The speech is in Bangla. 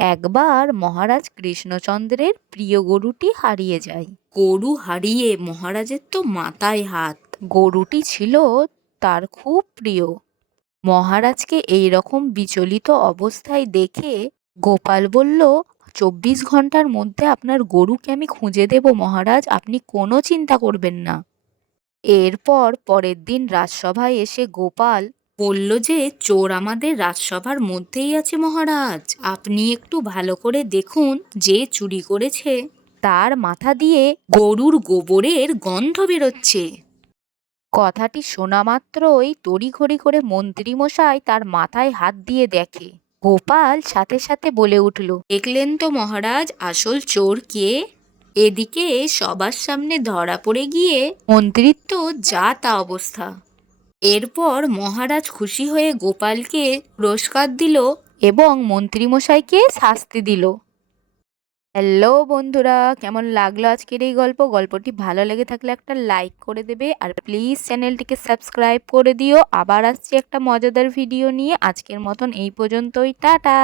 একবার মহারাজ কৃষ্ণচন্দ্রের প্রিয় গরুটি হারিয়ে যায়। গরু হারিয়ে মহারাজের তো মাথায় হাত। গরুটি ছিল তার খুব প্রিয়। মহারাজকে এই রকম বিচলিত অবস্থায় দেখে গোপাল বলল, 24 ঘন্টার মধ্যে আপনার গরুকে আমি খুঁজে দেব মহারাজ, আপনি কোনো চিন্তা করবেন না। এরপর পরের দিন রাজসভায় এসে গোপাল বলল যে, চোর আমাদের রাজসভার মধ্যেই আছে মহারাজ, আপনি একটু ভালো করে দেখুন, যে চুরি করেছে তার মাথা দিয়ে গরুর গোবরের গন্ধ বেরোচ্ছে। কথাটি শোনা মাত্রই তড়িঘড়ি করে মন্ত্রীমশাই তার মাথায় হাত দিয়ে দেখে। গোপাল সাথে সাথে বলে উঠল, দেখলেন তো মহারাজ আসল চোর কে? এদিকে সবার সামনে ধরা পড়ে গিয়ে মন্ত্রীর তো যা তা অবস্থা। এরপর মহারাজ খুশি হয়ে গোপালকে পুরস্কার দিল এবং মন্ত্রীমশাইকে শাস্তি দিল। হ্যালো বন্ধুরা, কেমন লাগলো আজকের এই গল্পটি ভালো লেগে থাকলে একটা লাইক করে দেবে, আর প্লিজ চ্যানেলটিকে সাবস্ক্রাইব করে দিও। আবার আসছি একটা মজাদার ভিডিও নিয়ে। আজকের মতন এই পর্যন্তই, টাটা।